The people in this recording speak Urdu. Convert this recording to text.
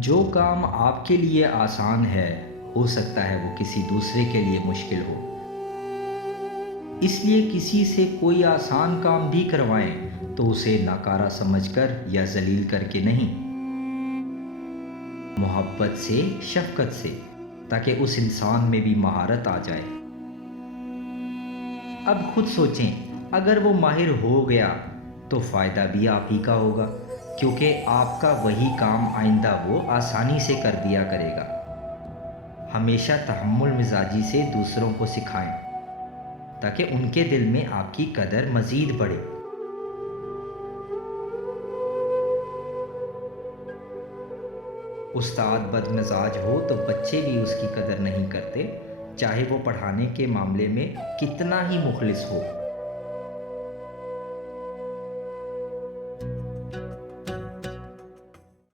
جو کام آپ کے لیے آسان ہے ہو سکتا ہے وہ کسی دوسرے کے لیے مشکل ہو۔ اس لیے کسی سے کوئی آسان کام بھی کروائیں تو اسے ناکارہ سمجھ کر یا ذلیل کر کے نہیں، محبت سے، شفقت سے، تاکہ اس انسان میں بھی مہارت آ جائے۔ اب خود سوچیں، اگر وہ ماہر ہو گیا تو فائدہ بھی آپ ہی کا ہوگا، کیونکہ آپ کا وہی کام آئندہ وہ آسانی سے کر دیا کرے گا۔ ہمیشہ تحمل مزاجی سے دوسروں کو سکھائیں تاکہ ان کے دل میں آپ کی قدر مزید بڑھے۔ استاد بد مزاج ہو تو بچے بھی اس کی قدر نہیں کرتے، چاہے وہ پڑھانے کے معاملے میں کتنا ہی مخلص ہو۔